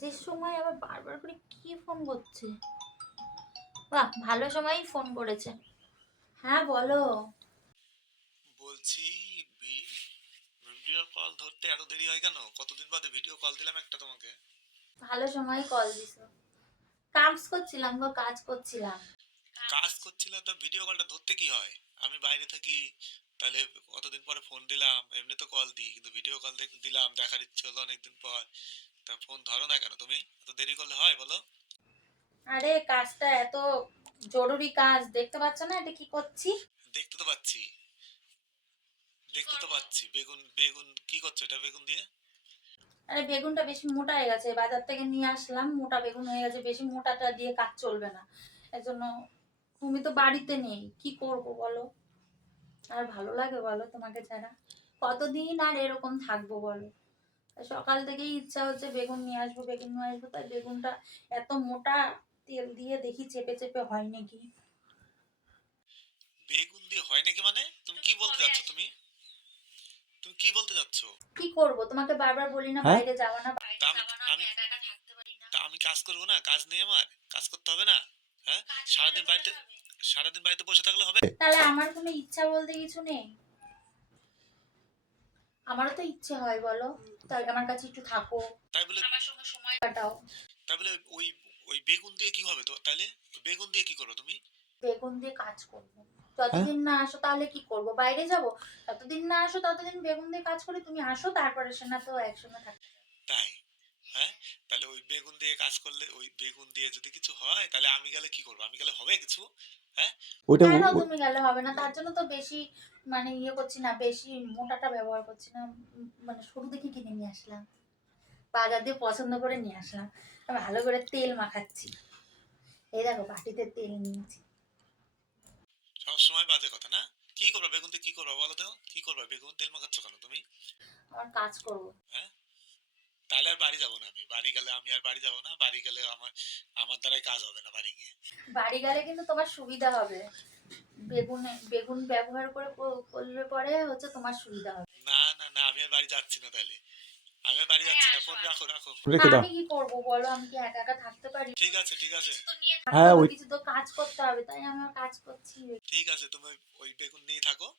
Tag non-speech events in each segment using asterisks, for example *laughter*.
কাজের সময় আবার বারবার করে কি ফোন করছে? বাহ ভালো সময়ই ফোন করেছে। হ্যাঁ বলো। বলছি ভিডিও কল ধরতে এত দেরি হয় কেন? কতদিন বাদে ভিডিও কল দিলাম একটা তোমাকে? ভালো সময় কল দিছো। কাজ করছিলাম গো কাজ করছিলাম। কাজ করছিলে তো ভিডিও কলটা ধরতে কি হয়? আমি বাইরে থাকি তাহলে কতদিন পরে ফোন দিলাম? এমনি তো কল দিই কিন্তু ভিডিও কল দিলাম দেখার ইচ্ছে হলো অনেকদিন পর। তা ফোন ধরো না কেন? তুমি এত দেরি করলে হয় বলো। আরে কাজটা এত জরুরি কাজ দেখতে পাচ্ছ না এটা কি করছি? দেখতে তো পাচ্ছি। দেখতে তো পাচ্ছি। বেগুন বেগুন কি করছ এটা বেগুন দিয়ে? আরে বেগুনটা বেশি মোটা হয়ে গেছে বাজার থেকে নিয়ে আসলাম মোটা বেগুন হয়ে গেছে বেশি মোটাটা দিয়ে কাজ চলবে না। এর জন্য তুমি তো বাড়িতে নেই কি করব বলো? আর ভালো লাগে বলো তোমাকে ছাড়া? কতদিন আর এরকম থাকব বলো? সকাল থেকেই ইচ্ছা হচ্ছে বেগুন নিয়ে আসব বেগুন নিয়ে আসব। তাই বেগুনটা এত মোটা তেল দিয়ে দেখি চেপে চেপে হয় নাকি। বেগুন দিয়ে হয় নাকি মানে? তুমি কি বলতে যাচ্ছ তুমি? তুমি কি বলতে যাচ্ছ? কি করব? তোমাকে বারবার বলি না হ্যাঁ? বাইরে যাওয়া না বাইরে যাওয়া না আমি একা একা থাকতে পারি না। তা আমি কাজ করব না? কাজ নেই আমার? কাজ করতে হবে না? হ্যাঁ? সারাদিন বাড়িতে। সারাদিন বাড়িতে বসে থাকলে হবে? তাহলে আমার কোনো ইচ্ছা বলতে কিছু নেই? আমারও তো ইচ্ছে হয় বলো। তাই আমার কাছে একটু থাকো। তাই বলে আমার সঙ্গে সময় কাটাও। তাই বলে ওই ওই বেগুন দিয়ে কি হবে তো? তাহলে বেগুন দিয়ে কি করো তুমি? বেগুন দিয়ে কাজ করব। যতদিন না আসো তাহলে কি করব? বাইরে যাব? ততদিন না আসো ততদিন বেগুন দিয়ে কাজ করে তুমি আসো তারপরে সে না তো একসঙ্গে থাকতে তাহলে ওই বেগুন দিয়ে কাজ করলে ওই বেগুন দিয়ে যদি কিছু হয় তাহলে আমি গেলে কি করব? আমি গেলে হবে কিছু? ওইটা কেন তুমি গেলে হবে না। তার জন্য তো বেশি মানে ইয়ে করছি না বেশি মোটাটা ব্যবহার করছি না। মানে সরু দেখে কিনে নিয়ে আসলাম। বাজার দিয়ে পছন্দ করে নিয়ে আসলাম। ভালো করে তেল মাখাচ্ছি। এই দেখো বাটিতে তেল নিয়েছি। সবসময় বাজে কথা না? কি করবা? বেগুন দিয়ে কি করবা বলো তো? কি করবা? বেগুন তেল মাখাচ্ছ কেন তুমি? আমার কাজ করব। তাহলে আর বাড়ি যাব না আমি। বাড়ি গেলে আমি আর বাড়ি যাব না বাড়ি গেলে আমার আমার দ্বারাই কাজ হবে না বাড়ি গিয়ে। বাড়ি গেলে কিন্তু তোমার সুবিধা হবে। বেগুন বেগুন ব্যবহার করে করলে পরে হচ্ছে তোমার সুবিধা হবে। না না না আমি আর বাড়ি যাচ্ছি না তাহলে। আমি বাড়ি যাচ্ছি না। ফোন রাখো রাখো। রেখে দাও। আমি কি করব বলো? আমি কি একা একা থাকতে পারি? ঠিক আছে ঠিক আছে। হ্যাঁ, ওই- কিছু তো কাজ করতে হবে তাই আমি কাজ করছি। ঠিক আছে তুমি ওই- বেগুন নিয়ে থাকো।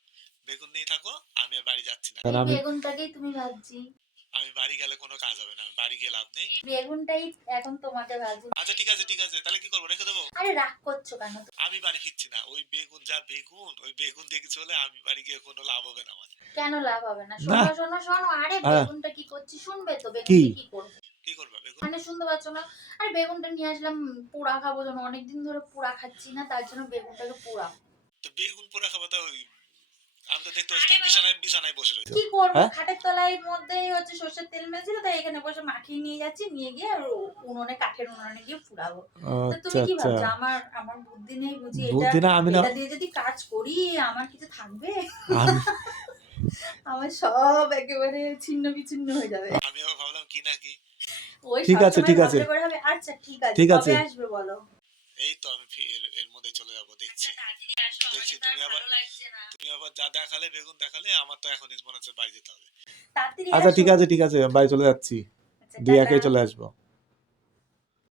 বেগুন নিয়ে থাকো আমি আর বাড়ি যাচ্ছি না। বেগুনটাকেই তুমি ভাবছি। আমি বাড়ি গেলে কোনো কাজ হবে না আমি বাড়ি গিয়ে লাভ নেই। বেগুনটাই এখন তোমাকে ভাবছি আচ্ছা ঠিক আছে ঠিক আছে তাহলে কি করব? রেখে দেবো? আরে রাগ করছ কেন? আমি বাড়ি ফিরছি না ওই বেগুন যা বেগুন ওই বেগুন কিছু হলে আমি বাড়ি গিয়ে কোনো লাভ হবে না আমার। কেন লাভ হবে না? শোনো শোনো শোনো আরে হ্যাঁ। বেগুনটা কি করছি? শুনবে তো বেগুন কি করব? কি করবা বেগুন? মানে শুনতে পাচ্ছ না? আরে বেগুনটা নিয়ে আসলাম পোড়া খাব যেন অনেকদিন ধরে পোড়া খাচ্ছি না তার জন্য বেগুনটাকে পোড়া। তো বেগুন পোড়া খাব তো ওই আমি তো দেখতে পাচ্ছি বিছানায় বিছানায় বসে রয়েছে। কি করব? হ্যাঁ? খাটের তলায় মধ্যেই হচ্ছে সর্ষের তেল তাই এখানে বসে মাখিয়ে নিয়ে যাচ্ছি নিয়ে গিয়ে আর উনুনে কাঠের উনুনে গিয়ে তো আচ্ছা তুমি কি আচ্ছা ভাবছ? আমার আমার বুদ্ধি নেই বুঝি। এটা বুদ্ধি না আমি না এটা দিয়ে যদি কাজ করি আমার কিছু থাকবে? *laughs* আমার সব একেবারে ছিন্ন বিচ্ছিন্ন হয়ে যাবে। আমিও ভাবলাম কি না কি। ওই ঠিক আছে, ঠিক আছে। আচ্ছা ঠিক আছে। ঠিক আছে। আসবে বলো? এই তো আমি এর এর মধ্যে চলে যাব দেখছি। আচ্ছা, আমার দেখছি তুমি আবার- ভালো লাগছে না। তুমি আবার যা দেখালে বেগুন দেখালে আমার তো এখনই মনে হচ্ছে বাড়ি যেতে হবে। আচ্ছা ঠিক আছে ঠিক আছে আমি বাড়ি চলে যাচ্ছি। দিয়ে দুই একাই চলে আসব।